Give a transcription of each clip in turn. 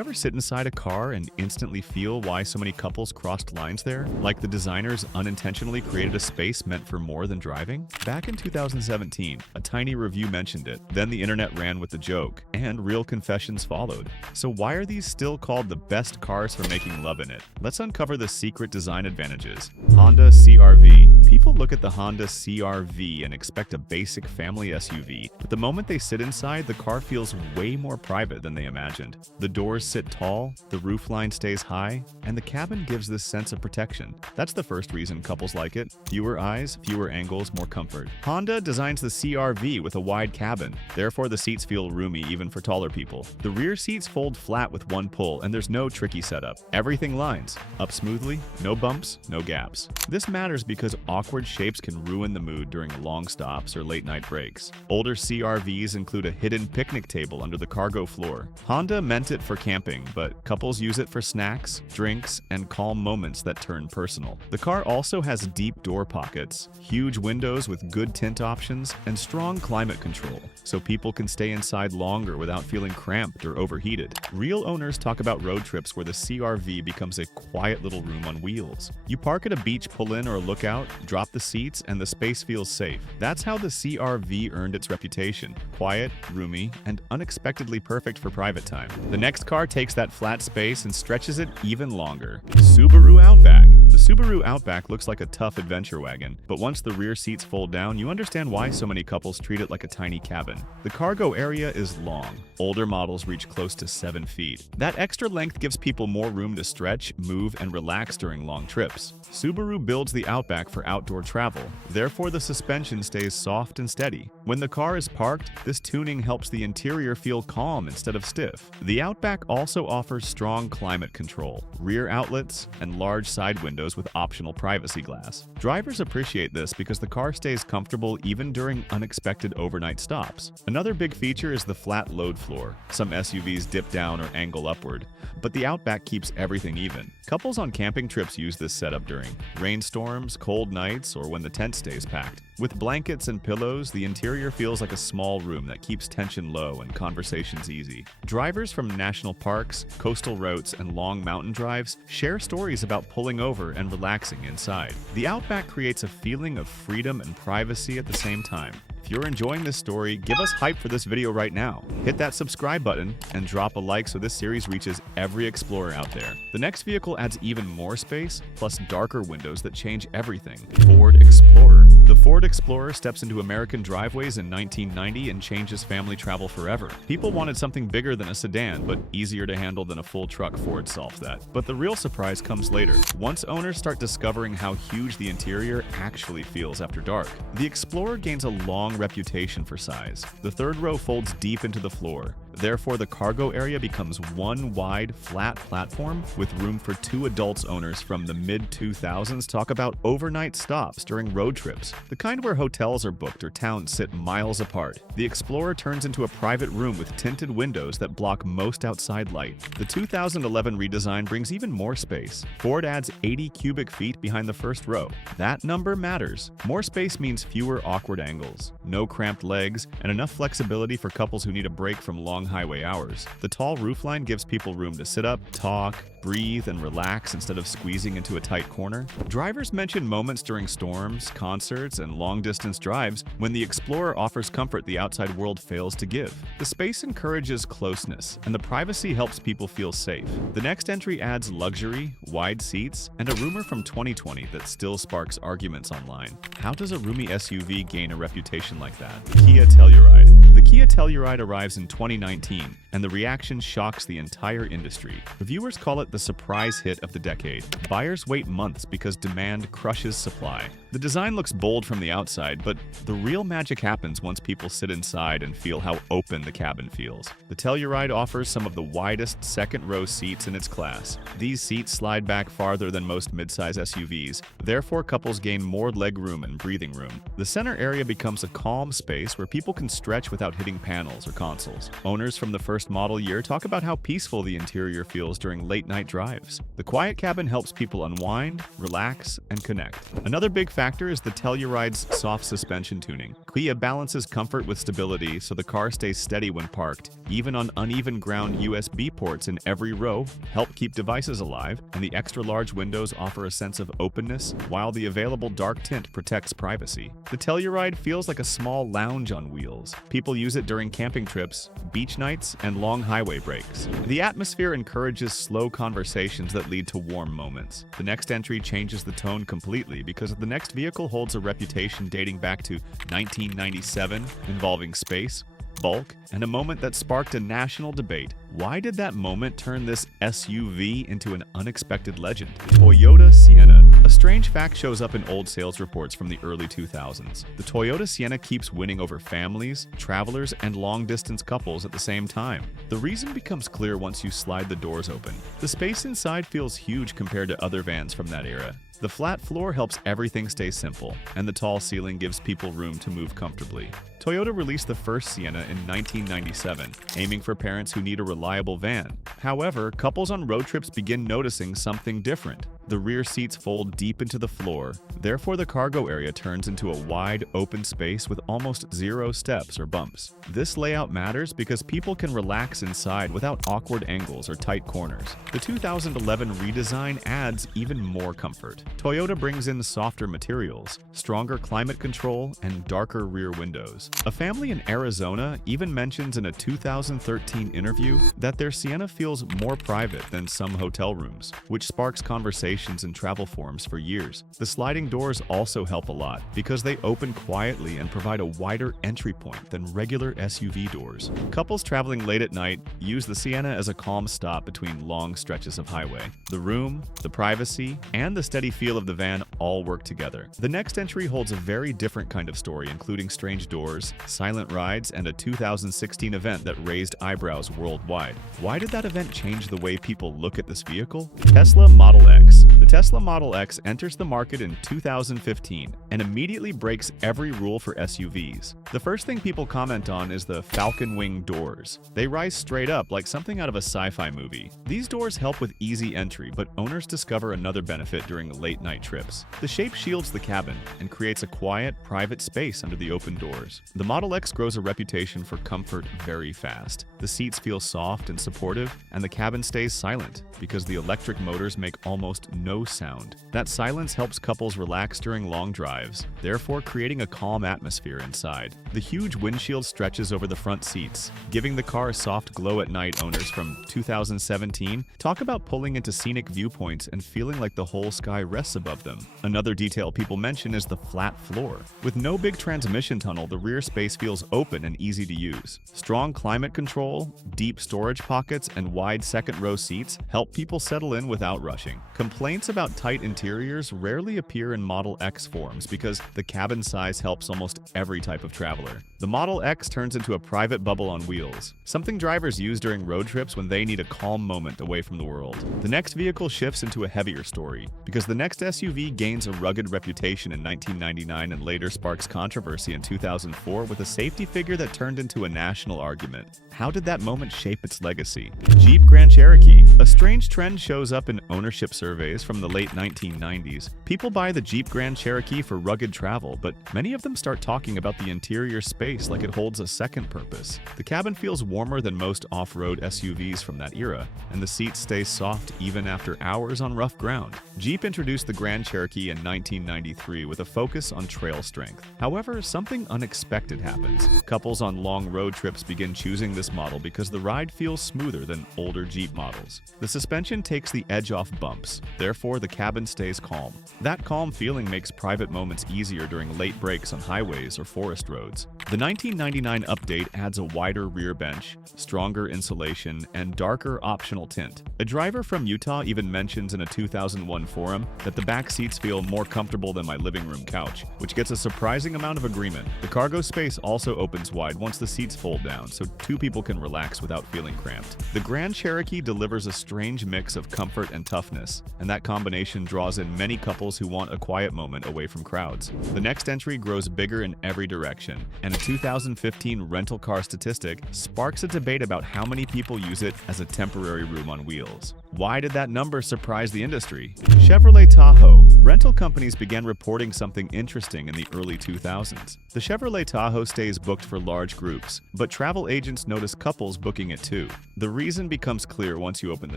ever sit inside a car and instantly feel why so many couples crossed lines there? Like the designers unintentionally created a space meant for more than driving? Back in 2017, a tiny review mentioned it. Then the internet ran with the joke, and real confessions followed. So why are these still called the best cars for making love in it? Let's uncover the secret design advantages. Honda CR-V. People look at the Honda CR-V and expect a basic family SUV, but the moment they sit inside, the car feels way more private than they imagined. The doors sit tall, the roofline stays high, and the cabin gives this sense of protection. That's the first reason couples like it. Fewer eyes, fewer angles, more comfort. Honda designs the CR-V with a wide cabin, therefore the seats feel roomy even for taller people. The rear seats fold flat with one pull, and there's no tricky setup. Everything lines up smoothly, no bumps, no gaps. This matters because awkward shapes can ruin the mood during long stops or late-night breaks. Older CR-Vs include a hidden picnic table under the cargo floor. Honda meant it for camping, but couples use it for snacks, drinks, and calm moments that turn personal. The car also has deep door pockets, huge windows with good tint options, and strong climate control, so people can stay inside longer without feeling cramped or overheated. Real owners talk about road trips where the CR-V becomes a quiet little room on wheels. You park at a beach pull-in or a lookout, drop the seats, and the space feels safe. That's how the CR-V earned its reputation: quiet, roomy, and unexpectedly perfect for private time. The next car takes that flat space and stretches it even longer. Subaru Outback. The Subaru Outback looks like a tough adventure wagon, but once the rear seats fold down, you understand why so many couples treat it like a tiny cabin. The cargo area is long. Older models reach close to 7 feet. That extra length gives people more room to stretch, move, and relax during long trips. Subaru builds the Outback for outdoor travel, therefore the suspension stays soft and steady. When the car is parked, this tuning helps the interior feel calm instead of stiff. The Outback also offers strong climate control, rear outlets, and large side windows with optional privacy glass. Drivers appreciate this because the car stays comfortable even during unexpected overnight stops. Another big feature is the flat load floor. Some SUVs dip down or angle upward, but the Outback keeps everything even. Couples on camping trips use this setup during rainstorms, cold nights, or when the tent stays packed. With blankets and pillows, the interior feels like a small room that keeps tension low and conversations easy. Drivers from national parks, coastal routes, and long mountain drives share stories about pulling over and relaxing inside. The Outback creates a feeling of freedom and privacy at the same time. If you're enjoying this story, give us hype for this video right now. Hit that subscribe button and drop a like so this series reaches every explorer out there. The next vehicle adds even more space, plus darker windows that change everything. Ford Explorer. The Ford Explorer steps into American driveways in 1990 and changes family travel forever. People wanted something bigger than a sedan, but easier to handle than a full truck. Ford solved that. But the real surprise comes later, once owners start discovering how huge the interior actually feels after dark. The Explorer gains a long reputation for size. The third row folds deep into the floor. Therefore, the cargo area becomes one wide, flat platform with room for 2 adults. Owners from the mid-2000s talk about overnight stops during road trips, the kind where hotels are booked or towns sit miles apart. The Explorer turns into a private room with tinted windows that block most outside light. The 2011 redesign brings even more space. Ford adds 80 cubic feet behind the first row. That number matters. More space means fewer awkward angles, no cramped legs, and enough flexibility for couples who need a break from long highway hours. The tall roofline gives people room to sit up, talk, breathe, and relax instead of squeezing into a tight corner. Drivers mention moments during storms, concerts, and long-distance drives when the Explorer offers comfort the outside world fails to give. The space encourages closeness, and the privacy helps people feel safe. The next entry adds luxury, wide seats, and a rumor from 2020 that still sparks arguments online. How does a roomy SUV gain a reputation like that? Kia Telluride. The Kia Telluride arrives in 2019, and the reaction shocks the entire industry. Reviewers call it the surprise hit of the decade. Buyers wait months because demand crushes supply. The design looks bold from the outside, but the real magic happens once people sit inside and feel how open the cabin feels. The Telluride offers some of the widest second-row seats in its class. These seats slide back farther than most midsize SUVs, therefore couples gain more legroom and breathing room. The center area becomes a calm space where people can stretch without hitting panels or consoles. Owners from the first model year talk about how peaceful the interior feels during late-night drives. The quiet cabin helps people unwind, relax, and connect. Another big factor is the Telluride's soft suspension tuning. Kia balances comfort with stability so the car stays steady when parked. Even on uneven ground, USB ports in every row help keep devices alive, and the extra-large windows offer a sense of openness, while the available dark tint protects privacy. The Telluride feels like a small lounge on wheels. People use it during camping trips, beach nights, and long highway breaks. The atmosphere encourages slow conversations that lead to warm moments. The next entry changes the tone completely because the next vehicle holds a reputation dating back to 1997, involving space, bulk, and a moment that sparked a national debate. Why did that moment turn this SUV into an unexpected legend? Toyota Sienna. A strange fact shows up in old sales reports from the early 2000s. The Toyota Sienna keeps winning over families, travelers, and long-distance couples at the same time. The reason becomes clear once you slide the doors open. The space inside feels huge compared to other vans from that era. The flat floor helps everything stay simple, and the tall ceiling gives people room to move comfortably. Toyota released the first Sienna in 1997, aiming for parents who need a reliable van. However, couples on road trips begin noticing something different. The rear seats fold deep into the floor, therefore the cargo area turns into a wide, open space with almost zero steps or bumps. This layout matters because people can relax inside without awkward angles or tight corners. The 2011 redesign adds even more comfort. Toyota brings in softer materials, stronger climate control, and darker rear windows. A family in Arizona even mentions in a 2013 interview that their Sienna feels more private than some hotel rooms, which sparks conversations in travel forums for years. The sliding doors also help a lot because they open quietly and provide a wider entry point than regular SUV doors. Couples traveling late at night use the Sienna as a calm stop between long stretches of highway. The room, the privacy, and the steady feel of the van all work together. The next entry holds a very different kind of story, including strange doors, silent rides, and a 2016 event that raised eyebrows worldwide. Why did that event change the way people look at this vehicle? Tesla Model X. The Tesla Model X enters the market in 2015 and immediately breaks every rule for SUVs. The first thing people comment on is the falcon wing doors. They rise straight up like something out of a sci-fi movie. These doors help with easy entry, but owners discover another benefit during late-night trips. The shape shields the cabin and creates a quiet, private space under the open doors. The Model X grows a reputation for comfort very fast. The seats feel soft and supportive, and the cabin stays silent because the electric motors make almost no sound. That silence helps couples relax during long drives, therefore creating a calm atmosphere inside. The huge windshield stretches over the front seats, giving the car a soft glow at night. Owners from 2017 talk about pulling into scenic viewpoints and feeling like the whole sky rests above them. Another detail people mention is the flat floor. With no big transmission tunnel, the rear space feels open and easy to use. Strong climate control, deep storage pockets, and wide second-row seats help people settle in without rushing. Complaints about tight interiors rarely appear in Model X forums because the cabin size helps almost every type of traveler. The Model X turns into a private bubble on wheels, something drivers use during road trips when they need a calm moment away from the world. The next vehicle shifts into a heavier story because the next SUV gains a rugged reputation in 1999 and later sparks controversy in 2004 with a safety figure that turned into a national argument. How did that moment shape its legacy? Jeep Grand Cherokee. A strange trend shows up in ownership surveys from the late 1990s. People buy the Jeep Grand Cherokee for rugged travel, but many of them start talking about the interior space like it holds a second purpose. The cabin feels warmer than most off-road SUVs from that era, and the seats stay soft even after hours on rough ground. Jeep introduced the Grand Cherokee in 1993 with a focus on trail strength. However, something unexpected happens. Couples on long road trips begin choosing this model because the ride feels smoother than older Jeep models. The suspension takes the edge off bumps, therefore the cabin stays calm. That calm feeling makes private moments easier during late breaks on highways or forest roads. The 1999 update adds a wider rear bench, stronger insulation, and darker optional tint. A driver from Utah even mentions in a 2001 forum that the back seats feel more comfortable than my living room couch, which gets a surprising amount of agreement. The cargo space also opens wide once the seats fold down, so two people can relax without feeling cramped. The Grand Cherokee delivers a strange mix of comfort and toughness, and that combination draws in many couples who want a quiet moment away from crowds. The next entry grows bigger in every direction, and a 2015 rental car statistic sparks a debate about how many people use it as a temporary room on wheels. Why did that number surprise the industry? Chevrolet Tahoe. Rental companies began reporting something interesting in the early 2000s. The Chevrolet Tahoe stays booked for large groups, but travel agents notice couples booking it too. The reason becomes clear once you open the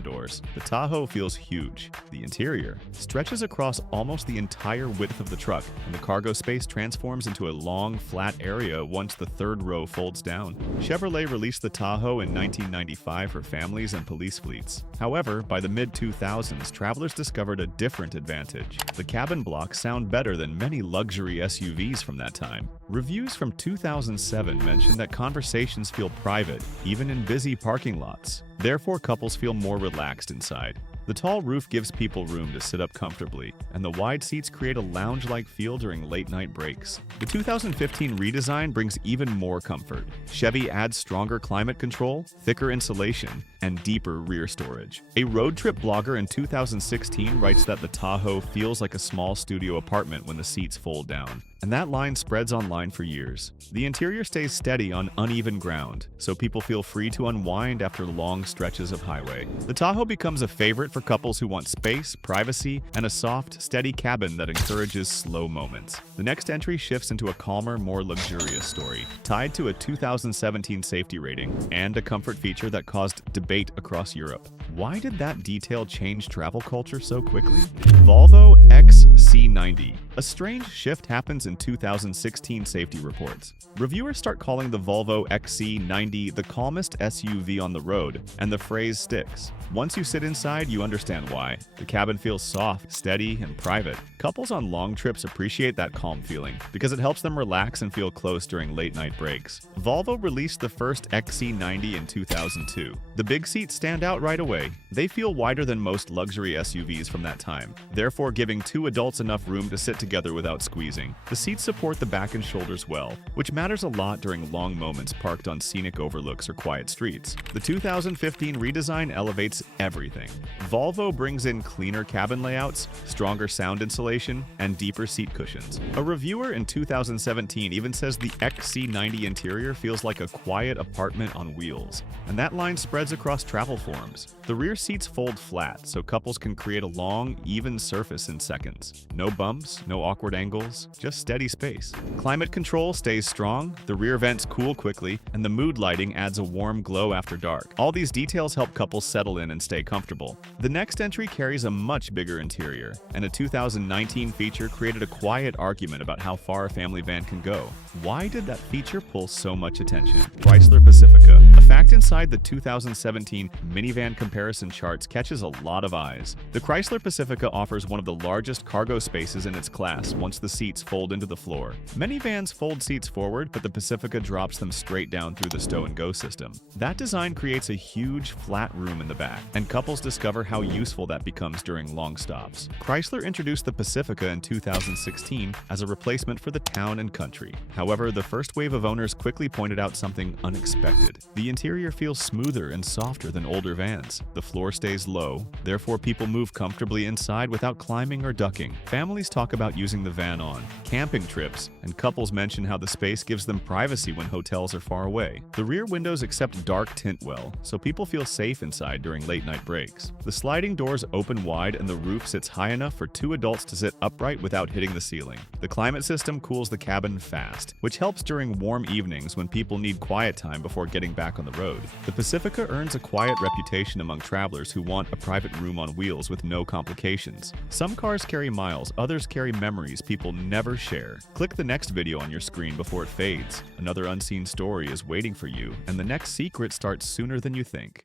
doors. The Tahoe feels huge. The interior stretches across almost the entire width of the truck, and the cargo space transforms into a long, flat area once the third row folds down. Chevrolet released the Tahoe in 1995 for families and police fleets. However, by the mid-2000s, travelers discovered a different advantage. The cabin blocks sound better than many luxury SUVs from that time. Reviews from 2007 mention that conversations feel private, even in busy parking lots. Therefore, couples feel more relaxed inside. The tall roof gives people room to sit up comfortably, and the wide seats create a lounge-like feel during late-night breaks. The 2015 redesign brings even more comfort. Chevy adds stronger climate control, thicker insulation, and deeper rear storage. A road trip blogger in 2016 writes that the Tahoe feels like a small studio apartment when the seats fold down. And that line spreads online for years. The interior stays steady on uneven ground, so people feel free to unwind after long stretches of highway. The Tahoe becomes a favorite for couples who want space, privacy, and a soft, steady cabin that encourages slow moments. The next entry shifts into a calmer, more luxurious story, tied to a 2017 safety rating and a comfort feature that caused debate across Europe. Why did that detail change travel culture so quickly? Volvo XC90. A strange shift happens in 2016 safety reports. Reviewers start calling the Volvo XC90 the calmest SUV on the road, and the phrase sticks. Once you sit inside, you understand why. The cabin feels soft, steady, and private. Couples on long trips appreciate that calm feeling because it helps them relax and feel close during late-night breaks. Volvo released the first XC90 in 2002. The big seats stand out right away. They feel wider than most luxury SUVs from that time, therefore giving two adults enough room to sit together without squeezing. The seats support the back and shoulders well, which matters a lot during long moments parked on scenic overlooks or quiet streets. The 2015 redesign elevates everything. Volvo brings in cleaner cabin layouts, stronger sound insulation, and deeper seat cushions. A reviewer in 2017 even says the XC90 interior feels like a quiet apartment on wheels, and that line spreads across travel forums. The rear seats fold flat, so couples can create a long, even surface in seconds. No bumps, no awkward angles, just steady space. Climate control stays strong, the rear vents cool quickly, and the mood lighting adds a warm glow after dark. All these details help couples settle in and stay comfortable. The next entry carries a much bigger interior, and a 2019 feature created a quiet argument about how far a family van can go. Why did that feature pull so much attention? Chrysler Pacifica. A fact inside the 2017 minivan comparison charts catches a lot of eyes. The Chrysler Pacifica offers one of the largest cargo spaces in its class once the seats fold into the floor. Many vans fold seats forward, but the Pacifica drops them straight down through the stow-and-go system. That design creates a huge, flat room in the back, and couples discover how useful that becomes during long stops. Chrysler introduced the Pacifica in 2016 as a replacement for the Town and Country. However, the first wave of owners quickly pointed out something unexpected. The interior feels smoother and softer than older vans. The floor stays low, therefore people move comfortably inside without climbing or ducking. Families talk about using the van on camping trips, and couples mention how the space gives them privacy when hotels are far away. The rear windows accept dark tint well, so people feel safe inside during late-night breaks. The sliding doors open wide and the roof sits high enough for two adults to sit upright without hitting the ceiling. The climate system cools the cabin fast, which helps during warm evenings when people need quiet time before getting back on the road. The Pacifica earns a quiet reputation among travelers who want a private room on wheels with no complications. Some cars carry miles, others carry memories people never share. Click the next video on your screen before it fades. Another unseen story is waiting for you, and the next secret starts sooner than you think.